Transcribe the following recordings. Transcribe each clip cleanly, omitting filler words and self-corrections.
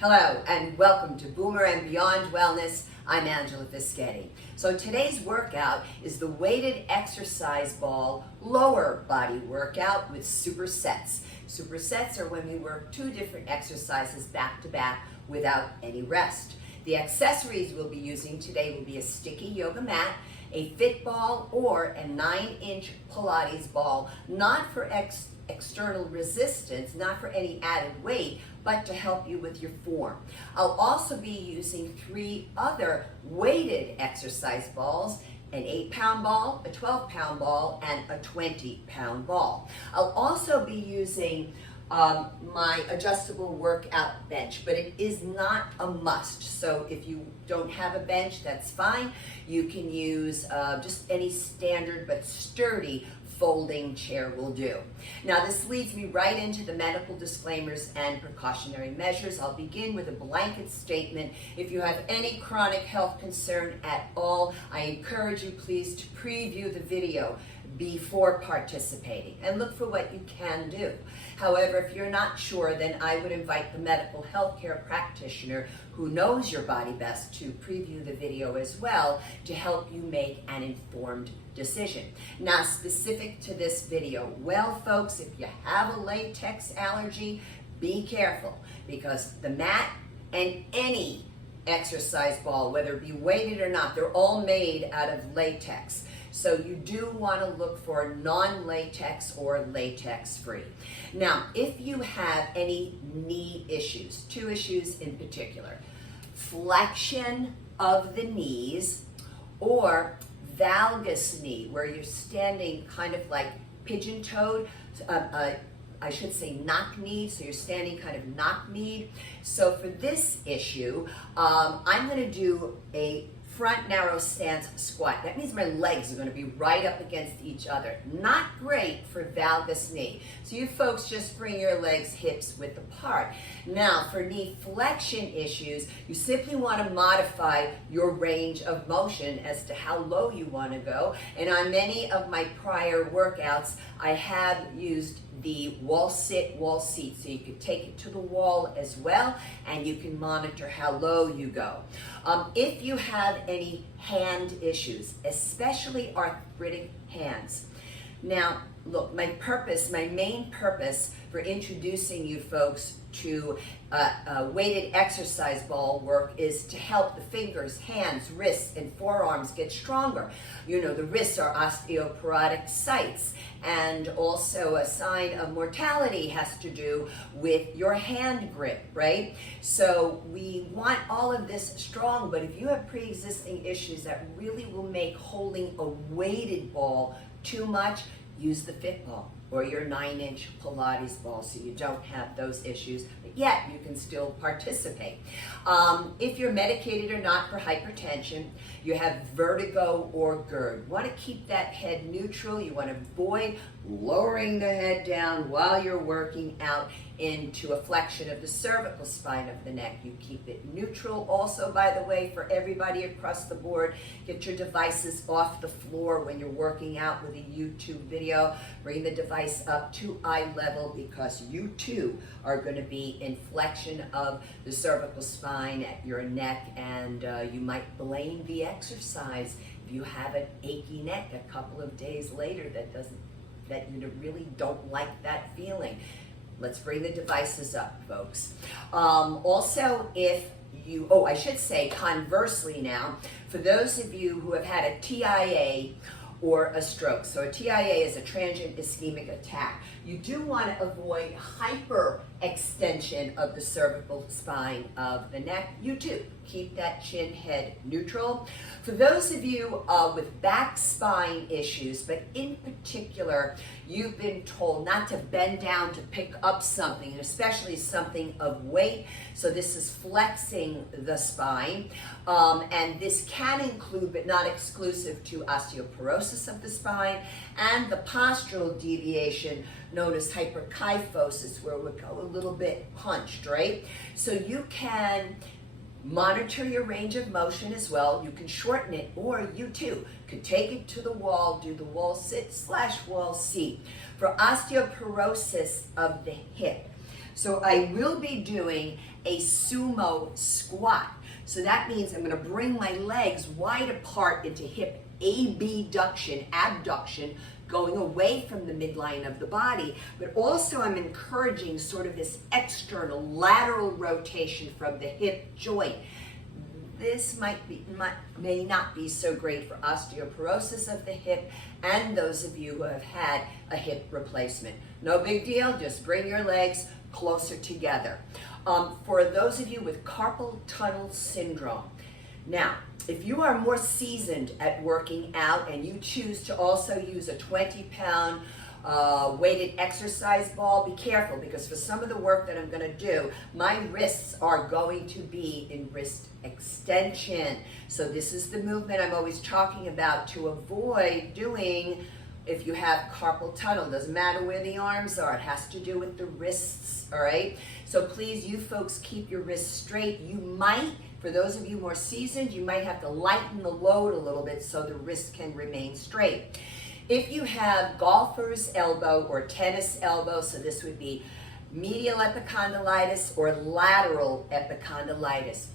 Hello and welcome to Boomer and Beyond Wellness. I'm Angela Fischetti. So today's workout is the weighted exercise ball lower body workout with supersets. Supersets are when we work two different exercises back to back without any rest. The accessories we'll be using today will be a sticky yoga mat, a fit ball, or a 9-inch Pilates ball, not for external resistance, not for any added weight, but to help you with your form. I'll also be using 3 other weighted exercise balls, an 8-pound ball, a 12-pound ball, and a 20-pound ball. I'll also be using my adjustable workout bench, but it is not a must. So if you don't have a bench, that's fine. You can use just any standard but sturdy folding chair will do. Now this leads me right into the medical disclaimers and precautionary measures. I'll begin with a blanket statement. If you have any chronic health concern at all, I encourage you please to preview the video before participating and look for what you can do. However, if you're not sure, then I would invite the medical healthcare practitioner who knows your body best to preview the video as well to help you make an informed decision. Now, specific to this video, well folks, if you have a latex allergy, be careful, because the mat and any exercise ball, whether it be weighted or not, they're all made out of latex. So you do want to look for non-latex or latex-free. Now, if you have any knee issues, 2 issues in particular, flexion of the knees or valgus knee, where you're standing kind of like pigeon-toed, I should say knock-kneed, so you're standing kind of knock-kneed. So for this issue, I'm going to do a front narrow stance squat. That means my legs are going to be right up against each other. Not great for valgus knee. So you folks just bring your legs hips width apart. Now for knee flexion issues, you simply want to modify your range of motion as to how low you want to go. And on many of my prior workouts, I have used the wall sit, wall seat, so you can take it to the wall as well, and you can monitor how low you go. If you have any hand issues, especially arthritic hands. Now, look, my main purpose for introducing you folks to weighted exercise ball work is to help the fingers, hands, wrists, and forearms get stronger. You know, the wrists are osteoporotic sites, and also a sign of mortality has to do with your hand grip, right? So we want all of this strong, but if you have pre-existing issues that really will make holding a weighted ball too much, use the fit ball or your 9-inch Pilates ball so you don't have those issues, but yet you can still participate. If you're medicated or not for hypertension, you have vertigo or GERD, you want to keep that head neutral. You want to avoid lowering the head down while you're working out into a flexion of the cervical spine of the neck. You keep it neutral. Also, by the way, for everybody across the board, get your devices off the floor when you're working out with a YouTube video. Bring the device up to eye level, because you too are going to be in flexion of the cervical spine at your neck, and you might blame the exercise if you have an achy neck a couple of days later that you really don't like that feeling. Let's bring the devices up, folks. Also, if you, I should say conversely now, for those of you who have had a TIA or a stroke, so a TIA is a transient ischemic attack, you do want to avoid hyperextension of the cervical spine of the neck. You too, keep that chin head neutral. For those of you with back spine issues, but in particular, you've been told not to bend down to pick up something, and especially something of weight. So this is flexing the spine. And this can include, but not exclusive to, osteoporosis of the spine and the postural deviation known as hyperkyphosis, where we go a little bit hunched, right? So you can monitor your range of motion as well. You can shorten it, or you too could take it to the wall, do the wall sit / wall seat. For osteoporosis of the hip, So I will be doing a sumo squat. So that means I'm going to bring my legs wide apart into hip abduction, going away from the midline of the body, but also I'm encouraging sort of this external lateral rotation from the hip joint. This may not be so great for osteoporosis of the hip and those of you who have had a hip replacement. No big deal, just bring your legs closer together. For those of you with carpal tunnel syndrome, now, if you are more seasoned at working out and you choose to also use a 20-pound weighted exercise ball, be careful, because for some of the work that I'm going to do, my wrists are going to be in wrist extension. So this is the movement I'm always talking about to avoid doing if you have carpal tunnel. Doesn't matter where the arms are, it has to do with the wrists, all right? So please, you folks, keep your wrists straight. You might, for those of you more seasoned, you might have to lighten the load a little bit so the wrist can remain straight. If you have golfer's elbow or tennis elbow, so this would be medial epicondylitis or lateral epicondylitis,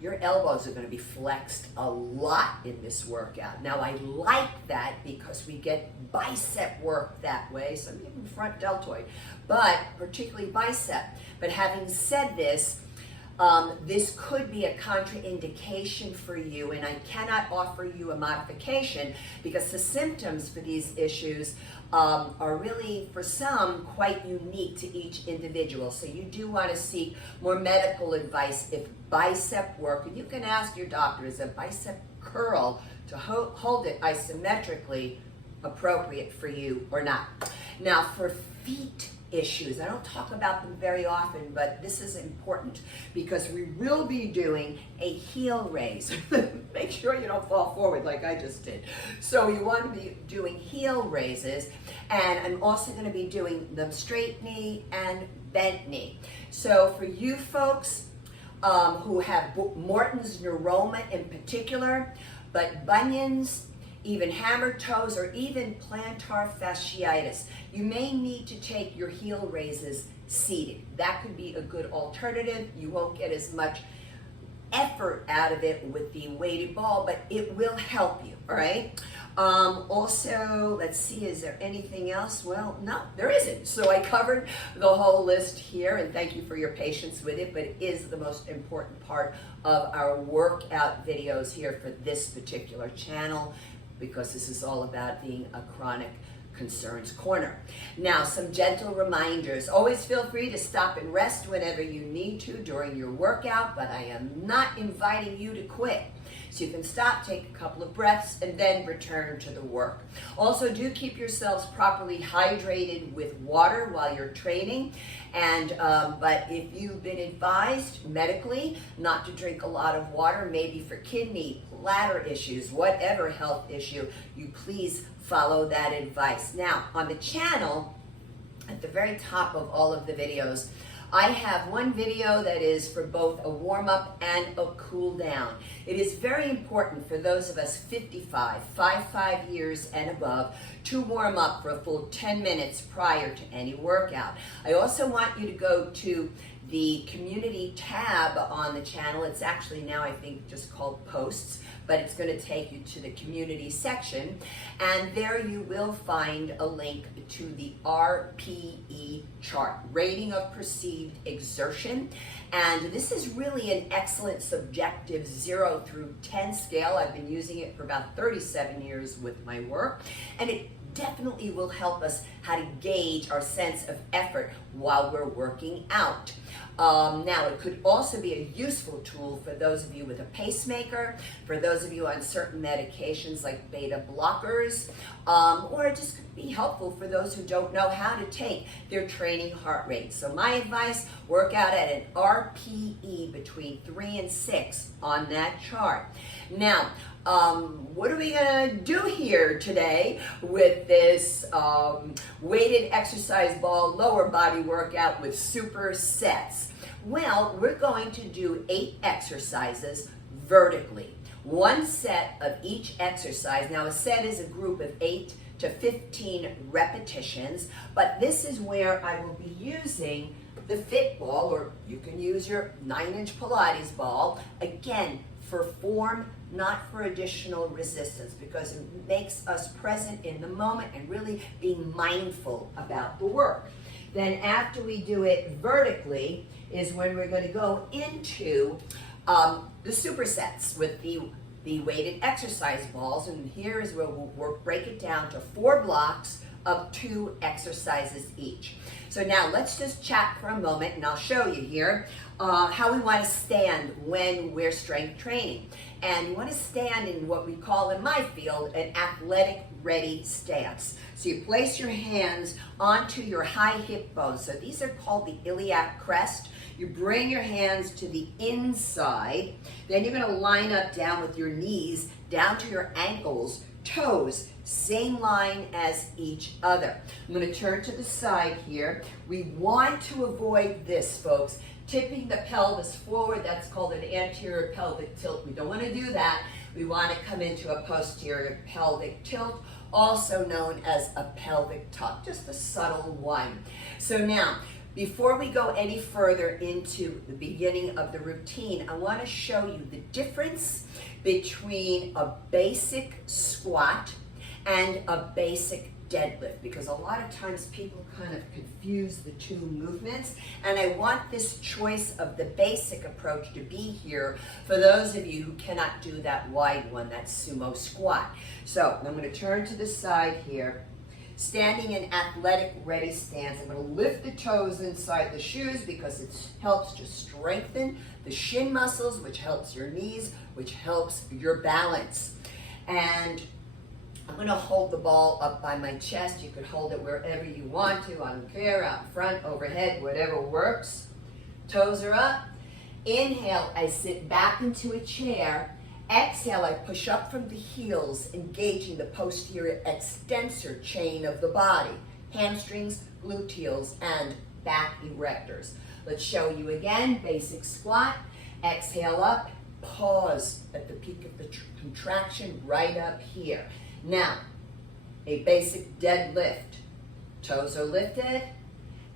your elbows are going to be flexed a lot in this workout. Now, I like that because we get bicep work that way, some even front deltoid, but particularly bicep. But having said this, this could be a contraindication for you, and I cannot offer you a modification because the symptoms for these issues are really, for some, quite unique to each individual. So you do want to seek more medical advice if bicep work, and you can ask your doctor, is a bicep curl to hold it isometrically appropriate for you or not? Now, for feet issues, I don't talk about them very often, but this is important because we will be doing a heel raise. Make sure you don't fall forward like I just did. So you want to be doing heel raises, and I'm also going to be doing them straight knee and bent knee. So for you folks who have Morton's neuroma in particular, but bunions, even hammer toes, or even plantar fasciitis, you may need to take your heel raises seated. That could be a good alternative. You won't get as much effort out of it with the weighted ball, but it will help you, all right? Also, let's see, is there anything else? Well, no, there isn't. So I covered the whole list here, and thank you for your patience with it, but it is the most important part of our workout videos here for this particular channel, because this is all about being a chronic concerns corner. Now, some gentle reminders. Always feel free to stop and rest whenever you need to during your workout, but I am not inviting you to quit. So you can stop, take a couple of breaths, and then return to the work. Also, do keep yourselves properly hydrated with water while you're training. And but if you've been advised medically not to drink a lot of water, maybe for kidney, bladder issues, whatever health issue, you please follow that advice. Now, on the channel, at the very top of all of the videos, I have one video that is for both a warm-up and a cool-down. It is very important for those of us 55 years and above to warm up for a full 10 minutes prior to any workout. I also want you to go to the community tab on the channel. It's actually now, I think, just called posts, but it's going to take you to the community section, and there you will find a link to the RPE chart, Rating of Perceived Exertion. And this is really an excellent subjective 0 through 10 scale. I've been using it for about 37 years with my work, and it definitely will help us how to gauge our sense of effort while we're working out. Now, it could also be a useful tool for those of you with a pacemaker, for those of you on certain medications like beta blockers, or it just could be helpful for those who don't know how to take their training heart rate. So my advice, work out at an RPE between 3 and 6 on that chart. Now, what are we gonna do here today with this weighted exercise ball lower body workout with supersets? Well, we're going to do 8 exercises vertically. One set of each exercise. Now, a set is a group of 8 to 15 repetitions, but this is where I will be using the fit ball, or you can use your 9-inch Pilates ball, again, for form, not for additional resistance, because it makes us present in the moment and really being mindful about the work. Then after we do it vertically is when we're going to go into the supersets with the weighted exercise balls, and here is where we'll break it down to 4 blocks of 2 exercises each. So now let's just chat for a moment, and I'll show you here how we want to stand when we're strength training. And you want to stand in what we call in my field an athletic ready stance. So you place your hands onto your high hip bones. So these are called the iliac crest. You bring your hands to the inside. Then you're going to line up down with your knees down to your ankles, toes, same line as each other. I'm going to turn to the side here. We want to avoid this, folks. Tipping the pelvis forward, that's called an anterior pelvic tilt. We don't want to do that. We want to come into a posterior pelvic tilt, also known as a pelvic tuck, just a subtle one. So now, before we go any further into the beginning of the routine, I want to show you the difference between a basic squat and a basic deadlift, because a lot of times people kind of confuse the two movements, and I want this choice of the basic approach to be here for those of you who cannot do that wide one, that sumo squat. So I'm going to turn to the side here, standing in athletic ready stance. I'm going to lift the toes inside the shoes because it helps to strengthen the shin muscles, which helps your knees, which helps your balance. And I'm going to hold the ball up by my chest. You could hold it wherever you want to. I don't care, out in front, overhead, whatever works. Toes are up. Inhale, I sit back into a chair. Exhale, I push up from the heels, engaging the posterior extensor chain of the body. Hamstrings, gluteals, and back erectors. Let's show you again. Basic squat. Exhale up. Pause at the peak of the contraction right up here. Now, a basic deadlift. Toes are lifted,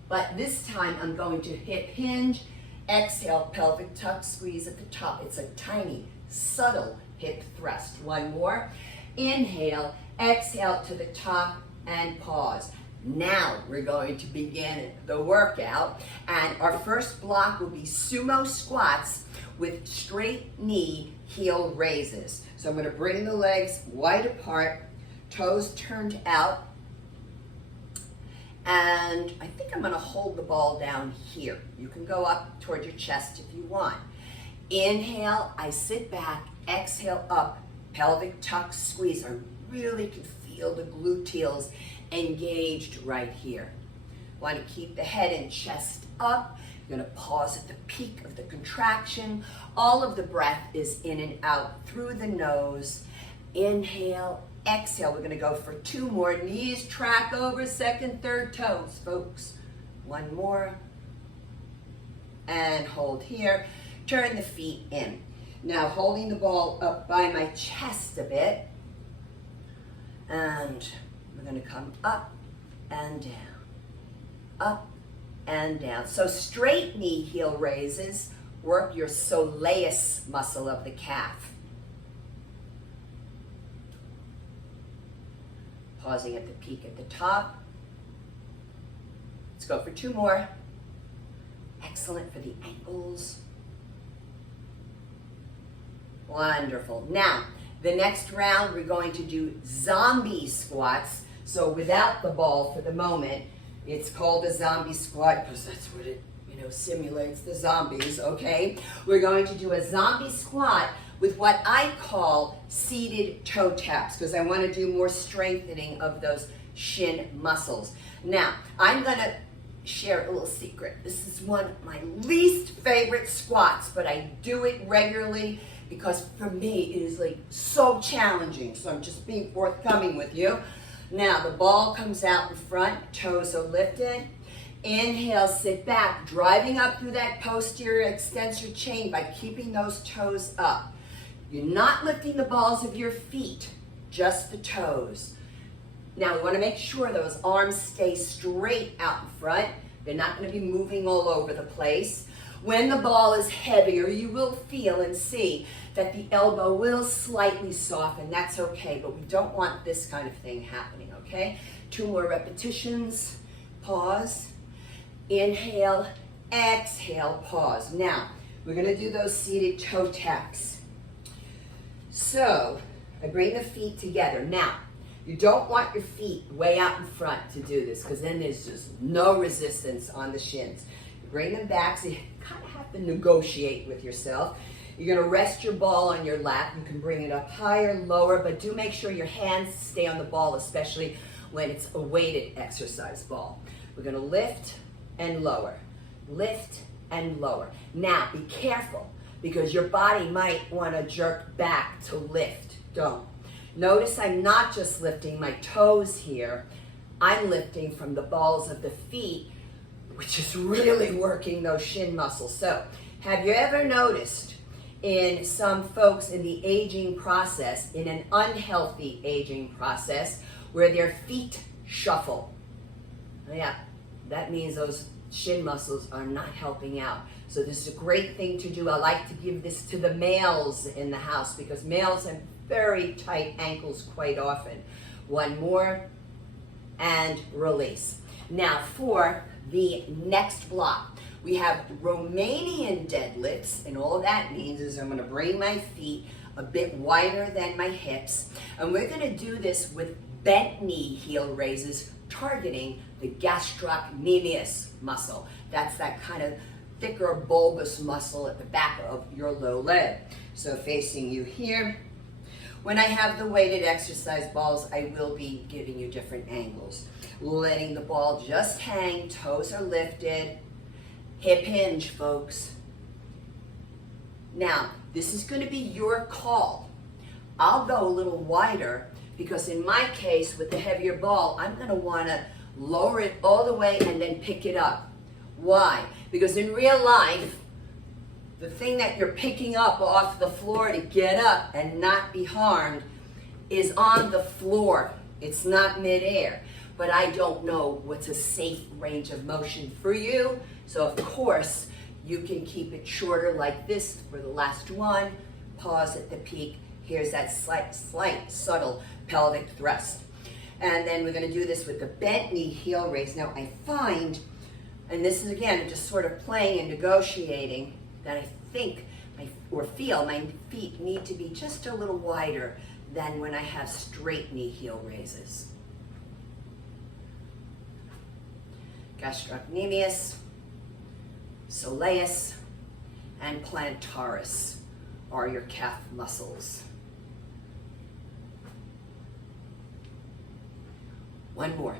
but this time I'm going to hip hinge. Exhale, pelvic tuck, squeeze at the top. It's a tiny, subtle hip thrust. One more. Inhale, exhale to the top, and pause. Now we're going to begin the workout, and our first block will be sumo squats with straight knee heel raises. So I'm going to bring the legs wide apart, toes turned out, and I think I'm going to hold the ball down here. You can go up toward your chest if you want. Inhale, I sit back. Exhale up, pelvic tuck, squeeze. I really can feel the gluteals engaged right here. Want to keep the head and chest up. You're going to pause at the peak of the contraction. All of the breath is in and out through the nose. Inhale, exhale. We're going to go for 2 more. Knees track over, second, third toes, folks. 1 more. And hold here. Turn the feet in. Now holding the ball up by my chest a bit. And we're going to come up and down. Up and down. So straight knee heel raises, work your soleus muscle of the calf. Pausing at the peak at the top. Let's go for 2 more. Excellent for the ankles. Wonderful. Now, the next round we're going to do zombie squats. So without the ball for the moment. It's called a zombie squat because that's what it, simulates the zombies, okay? We're going to do a zombie squat with what I call seated toe taps because I want to do more strengthening of those shin muscles. Now, I'm going to share a little secret. This is one of my least favorite squats, but I do it regularly because for me it is like so challenging. So I'm just being forthcoming with you. Now the ball comes out in front, toes are lifted. Inhale, sit back, driving up through that posterior extensor chain by keeping those toes up. You're not lifting the balls of your feet, just the toes. Now we want to make sure those arms stay straight out in front. They're not going to be moving all over the place. When the ball is heavier, you will feel and see that the elbow will slightly soften. That's okay, but we don't want this kind of thing happening, okay? 2 more repetitions. Pause. Inhale, exhale, pause. Now, we're going to do those seated toe taps. So, I bring the feet together. Now, you don't want your feet way out in front to do this because then there's just no resistance on the shins. You bring them back, so you kind of have to negotiate with yourself. You're going to rest your ball on your lap. You can bring it up higher, lower, but do make sure your hands stay on the ball, especially when it's a weighted exercise ball. We're going to lift and lower, lift and lower. Now, be careful because your body might want to jerk back to lift. Don't. Notice I'm not just lifting my toes here. I'm lifting from the balls of the feet, which is really working those shin muscles. So, have you ever noticed in some folks in the aging process, in an unhealthy aging process, where their feet shuffle? Yeah, that means those shin muscles are not helping out. So this is a great thing to do. I like to give this to the males in the house because males have very tight ankles quite often. 1 more and release. Now for the next block, we have Romanian deadlifts, and all that means is I'm going to bring my feet a bit wider than my hips, and we're going to do this with bent knee heel raises, targeting the gastrocnemius muscle. That's that kind of thicker bulbous muscle at the back of your low leg. So facing you here. When I have the weighted exercise balls, I will be giving you different angles. Letting the ball just hang, toes are lifted, hip hinge, folks. Now, this is going to be your call. I'll go a little wider because in my case, with the heavier ball, I'm going to want to lower it all the way and then pick it up. Why? Because in real life, the thing that you're picking up off the floor to get up and not be harmed is on the floor. It's not midair. But I don't know what's a safe range of motion for you. So of course, you can keep it shorter like this for the last one. Pause at the peak. Here's that slight, subtle pelvic thrust. And then we're going to do this with the bent knee heel raise. Now I find, and this is again just sort of playing and negotiating, that I think or feel my feet need to be just a little wider than when I have straight knee heel raises. Gastrocnemius, soleus, and plantaris are your calf muscles. 1 more.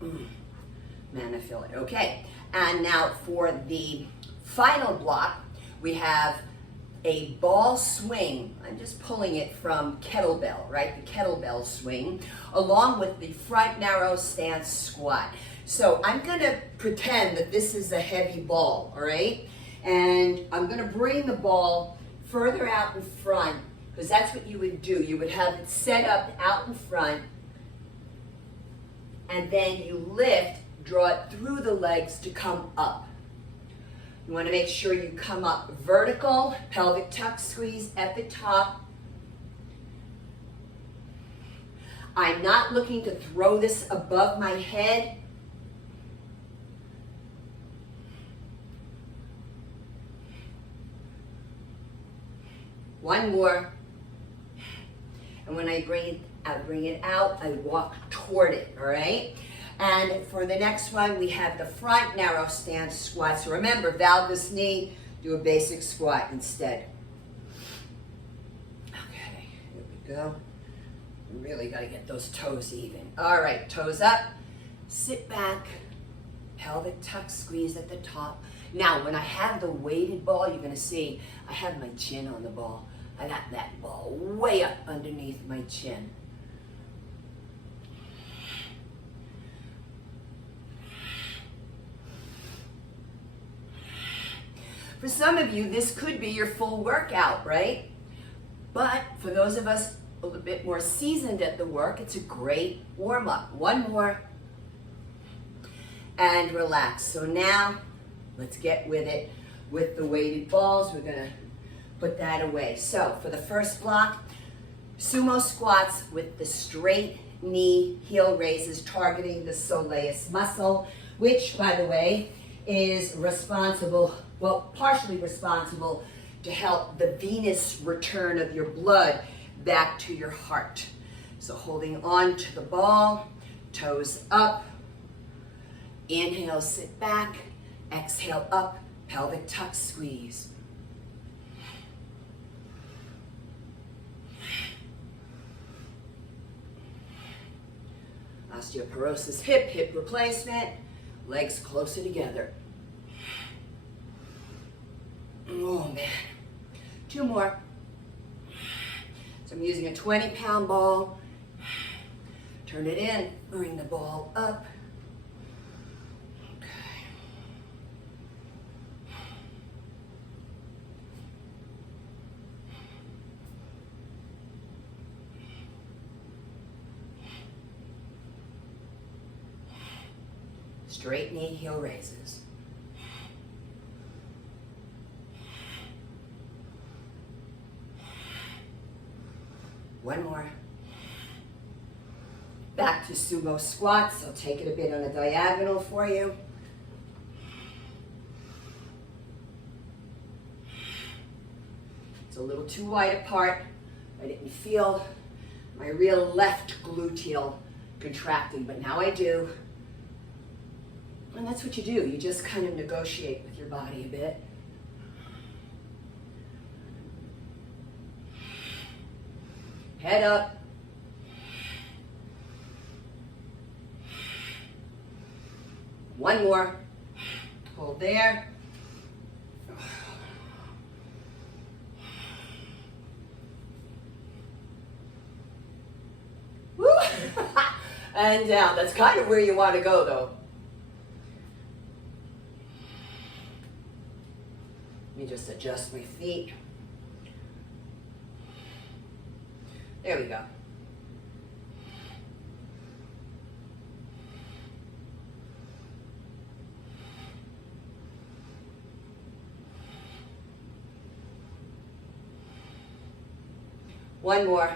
Man, I feel it. Okay, and now for the final block, we have a ball swing. I'm just pulling it from kettlebell, right? The kettlebell swing, along with the front narrow stance squat. So I'm going to pretend that this is a heavy ball, all right? And I'm going to bring the ball further out in front, because that's what you would do. You would have it set up out in front, and then you lift, draw it through the legs to come up. You want to make sure you come up vertical, pelvic tuck squeeze at the top. I'm not looking to throw this above my head. One more. And when I bring it out, I walk toward it, all right? And for the next one, we have the front narrow stance squat. So remember, valgus knee, do a basic squat instead. Okay, here we go. We really got to get those toes even. All right, toes up, sit back, pelvic tuck squeeze at the top. Now, when I have the weighted ball, you're going to see I have my chin on the ball. I got that ball way up underneath my chin. For some of you, this could be your full workout, right? But for those of us a little bit more seasoned at the work, it's a great warm-up. One more, and relax. So now, let's get with it with the weighted balls. We're gonna put that away. So for the first block, sumo squats with the straight knee heel raises, targeting the soleus muscle, which, by the way, is responsible, well, partially responsible to help the venous return of your blood back to your heart. So holding on to the ball, toes up, inhale, sit back, exhale up, pelvic tuck squeeze. Osteoporosis hip replacement, legs closer together. Oh man, 2 more. So I'm using a 20-pound ball. Turn it in, bring the ball up. Okay. Straight knee, heel raises. One more. Back to sumo squats. I'll take it a bit on a diagonal for you. It's a little too wide apart. I didn't feel my real left gluteal contracting, but now I do. And that's what you do. You just kind of negotiate with your body a bit. Head up. One more. Hold there. Woo! And down. That's kind of where you want to go, though. Let me just adjust my feet. There we go. One more.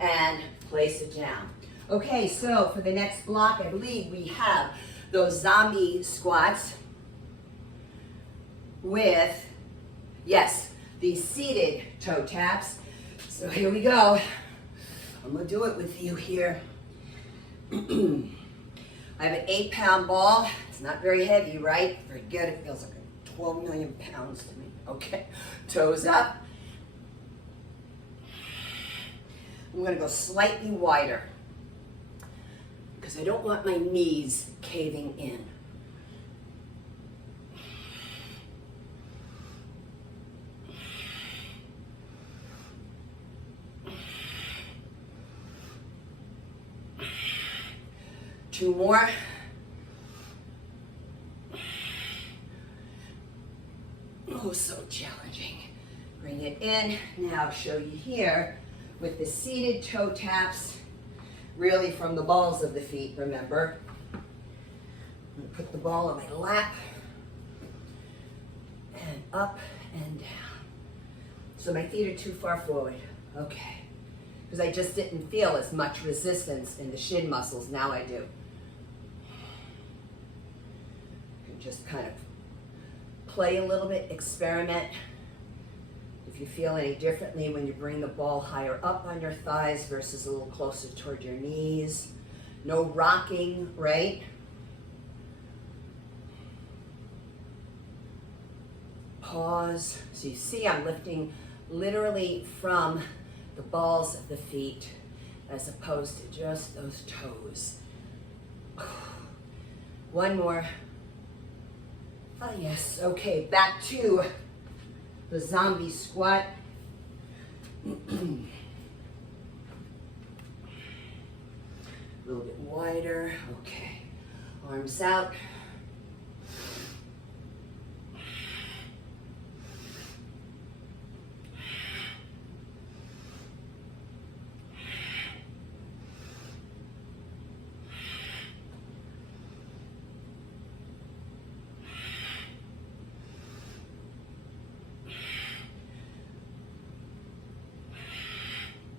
And place it down. Okay, so for the next block, I believe we have those zombie squats with, yes, these seated toe taps. So here we go. I'm gonna do it with you here. I have an 8-pound ball. It's not very heavy, right? Forget it, feels like 12 million pounds to me. Okay, toes up. I'm gonna go slightly wider because I don't want my knees caving in. Two more. Oh, so challenging. Bring it in. Now show you here with the seated toe taps, really from the balls of the feet, remember. I'm gonna put the ball on my lap and up and down. So my feet are too far forward. Okay. Because I just didn't feel as much resistance in the shin muscles. Now I do. Just kind of play a little bit, experiment. If you feel any differently when you bring the ball higher up on your thighs versus a little closer toward your knees. No rocking, right? Pause. So you see I'm lifting literally from the balls of the feet as opposed to just those toes. One more. Oh yes, okay, back to the zombie squat. A little bit wider, okay. Arms out.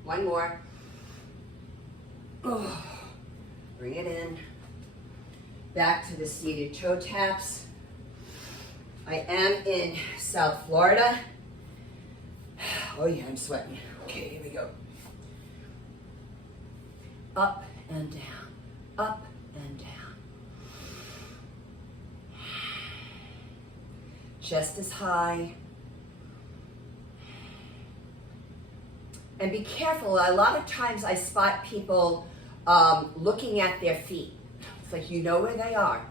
One more. Oh. Bring it in. Back to the seated toe taps. I am in South Florida. Oh yeah, I'm sweating. Okay, here we go. Up and down, up and down. Chest is high. And be careful, a lot of times I spot people looking at their feet. It's like you know where they are.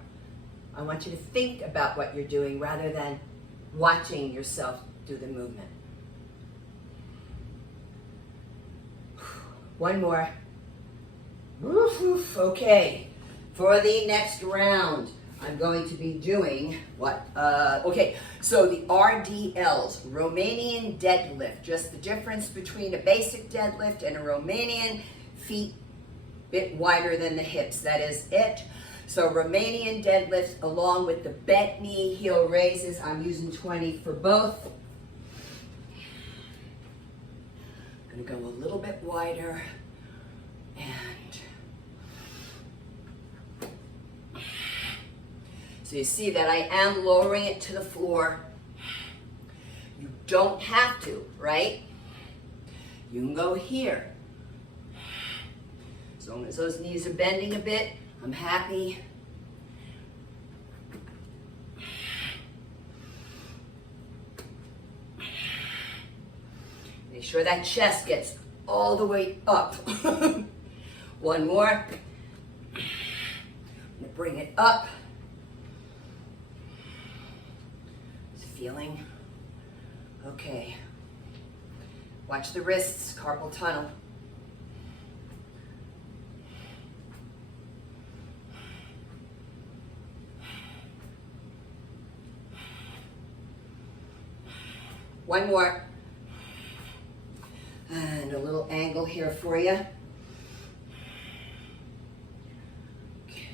I want you to think about what you're doing rather than watching yourself do the movement. One more. Okay, for the next round, I'm going to be doing what? Okay, so the RDLs, Romanian Deadlift, just the difference between a basic deadlift and a Romanian, feet bit wider than the hips, that is it. So Romanian deadlifts along with the bent knee heel raises, I'm using 20 for both. I'm gonna go a little bit wider and so you see that I am lowering it to the floor. You don't have to, right? You can go here. As long as those knees are bending a bit, I'm happy. Make sure that chest gets all the way up. One more. I'm gonna bring it up. Just feeling. Okay. Watch the wrists, carpal tunnel. One more. And a little angle here for you. Okay.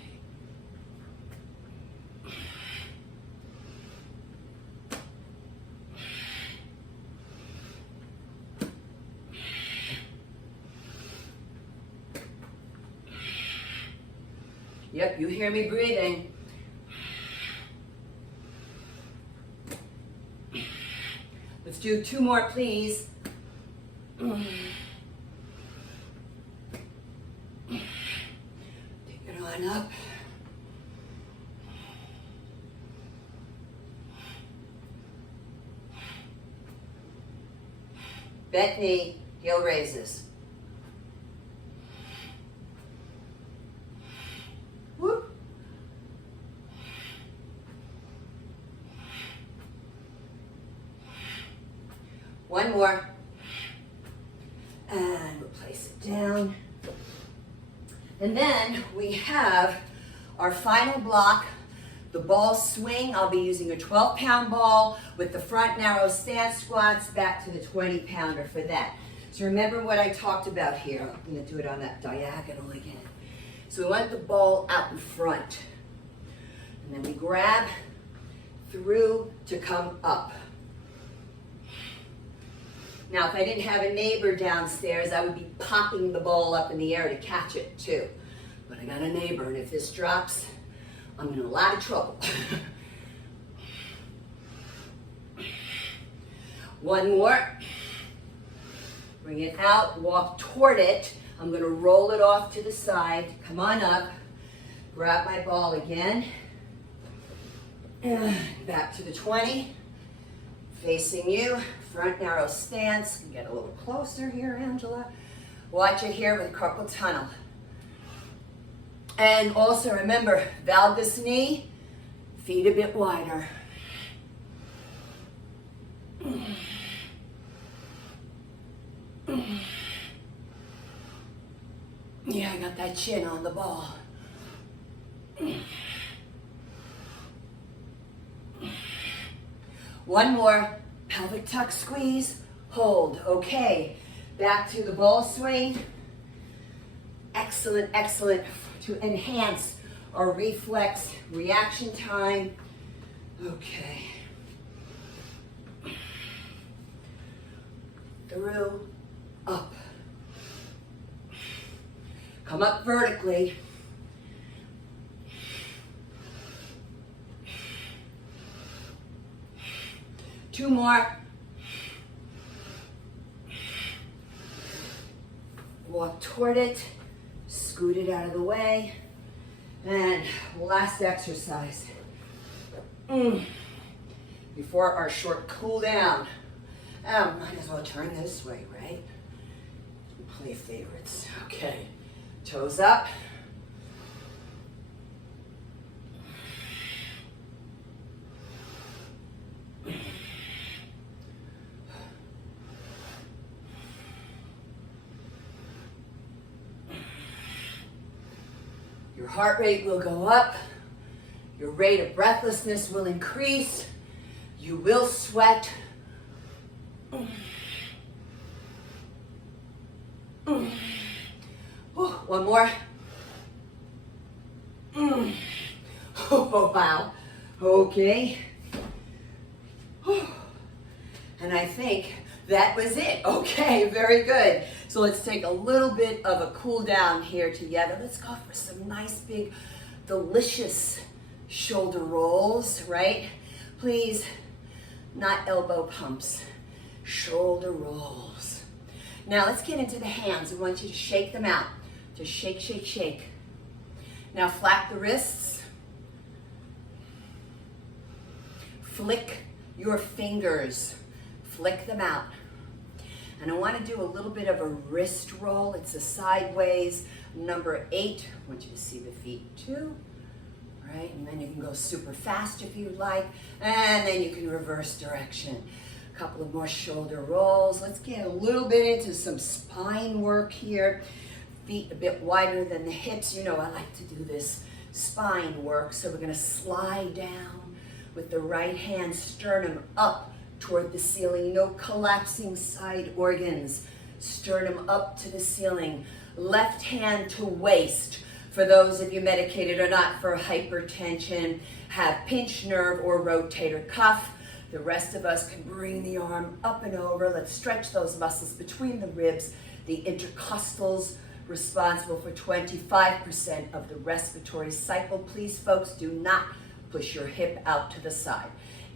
Yep, you hear me breathing. Let's do two more, please. Take it on up. Bent knee, heel raises. Whoop. One more. And we'll place it down. And then we have our final block, the ball swing. I'll be using a 12-pound ball with the front narrow stance squats back to the 20-pounder for that. So remember what I talked about here. I'm going to do it on that diagonal again. So we want the ball out in front. And then we grab through to come up. Now, if I didn't have a neighbor downstairs, I would be popping the ball up in the air to catch it too. But I got a neighbor, and if this drops, I'm in a lot of trouble. One more. Bring it out, walk toward it. I'm going to roll it off to the side. Come on up. Grab my ball again. And back to the 20. Facing you. Front narrow stance. Get a little closer here, Angela. Watch it here with carpal tunnel. And also remember, valgus knee, feet a bit wider. Yeah, I got that chin on the ball. One more. Pelvic tuck squeeze, hold. Okay, back to the ball swing. Excellent, excellent to enhance our reflex reaction time. Okay. Through, up. Come up vertically. Two more. Walk toward it, scoot it out of the way, and last exercise. Before our short cool down. Might as well turn this way, right? Play favorites. Okay, toes up. Your heart rate will go up. Your rate of breathlessness will increase. You will sweat. One more. Oh, wow. Okay. And I think that was it. Okay, very good. So let's take a little bit of a cool down here together. Let's go for some nice, big, delicious shoulder rolls, right? Please, not elbow pumps, shoulder rolls. Now let's get into the hands. I want you to shake them out. Just shake, shake, shake. Now flap the wrists. Flick your fingers. Flick them out. And I want to do a little bit of a wrist roll. It's a sideways. Number 8. I want you to see the feet too. Right? And then you can go super fast if you'd like. And then you can reverse direction. A couple of more shoulder rolls. Let's get a little bit into some spine work here. Feet a bit wider than the hips. You know I like to do this spine work. So we're going to slide down with the right hand, sternum up toward the ceiling. No collapsing side organs. Sternum up to the ceiling. Left hand to waist. For those of you medicated or not for hypertension, have pinched nerve or rotator cuff. The rest of us can bring the arm up and over. Let's stretch those muscles between the ribs. The intercostals, responsible for 25% of the respiratory cycle. Please, folks, do not push your hip out to the side.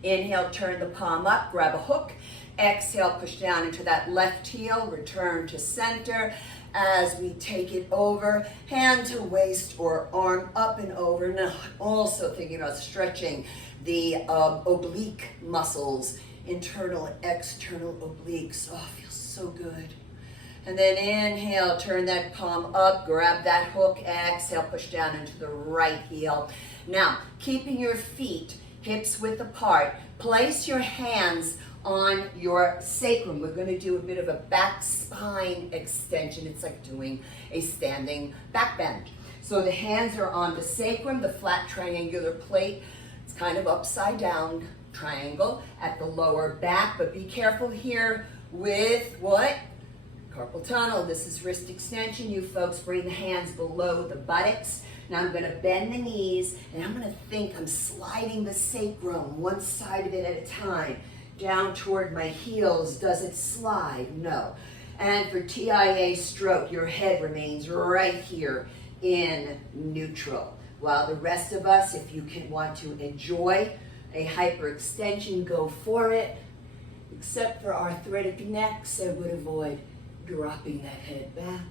Inhale, turn the palm up, grab a hook. Exhale, push down into that left heel, return to center. As we take it over, hand to waist or arm up and over. Now, also thinking about stretching the oblique muscles, internal and external obliques. Oh, feels so good. And then inhale, turn that palm up, grab that hook, exhale, push down into the right heel. Now, keeping your feet hips width apart, place your hands on your sacrum. We're going to do a bit of a back spine extension. It's like doing a standing back bend. So the hands are on the sacrum, the flat triangular plate. It's kind of upside down triangle at the lower back, but be careful here with what? Carpal tunnel. This is wrist extension. You folks bring the hands below the buttocks. Now I'm going to bend the knees, and I'm going to think I'm sliding the sacrum one side of it at a time down toward my heels. Does it slide? No. And for TIA stroke, your head remains right here in neutral. While the rest of us, if you want to enjoy a hyperextension, go for it. Except for arthritic necks, I would avoid dropping that head back.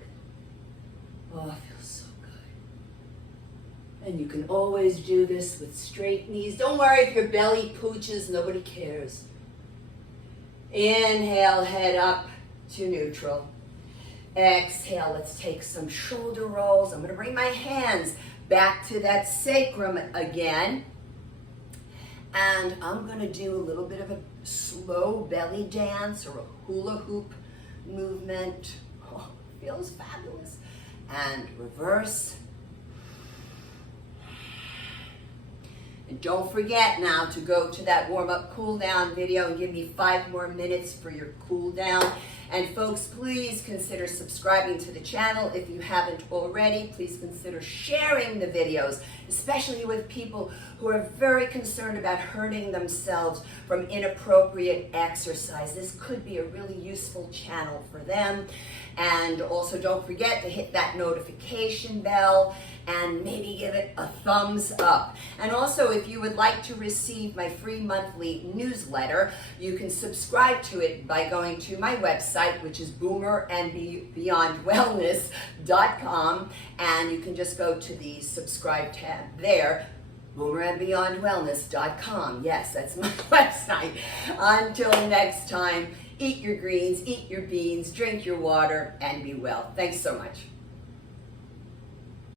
Oh, it feels so good. And you can always do this with straight knees. Don't worry if your belly pooches, nobody cares. Inhale, head up to neutral. Exhale, let's take some shoulder rolls. I'm going to bring my hands back to that sacrum again. And I'm going to do a little bit of a slow belly dance or a hula hoop movement. Oh, feels fabulous. And reverse. And don't forget now to go to that warm-up cool-down video and give me 5 more minutes for your cool-down. And folks, please consider subscribing to the channel if you haven't already. Please consider sharing the videos, especially with people who are very concerned about hurting themselves from inappropriate exercise. This could be a really useful channel for them. And also don't forget to hit that notification bell and maybe give it a thumbs up. And also, if you would like to receive my free monthly newsletter, you can subscribe to it by going to my website, which is boomerandbeyondwellness.com, and you can just go to the subscribe tab there, boomerandbeyondwellness.com. Yes, that's my website. Until next time, eat your greens, eat your beans, drink your water, and be well. Thanks so much.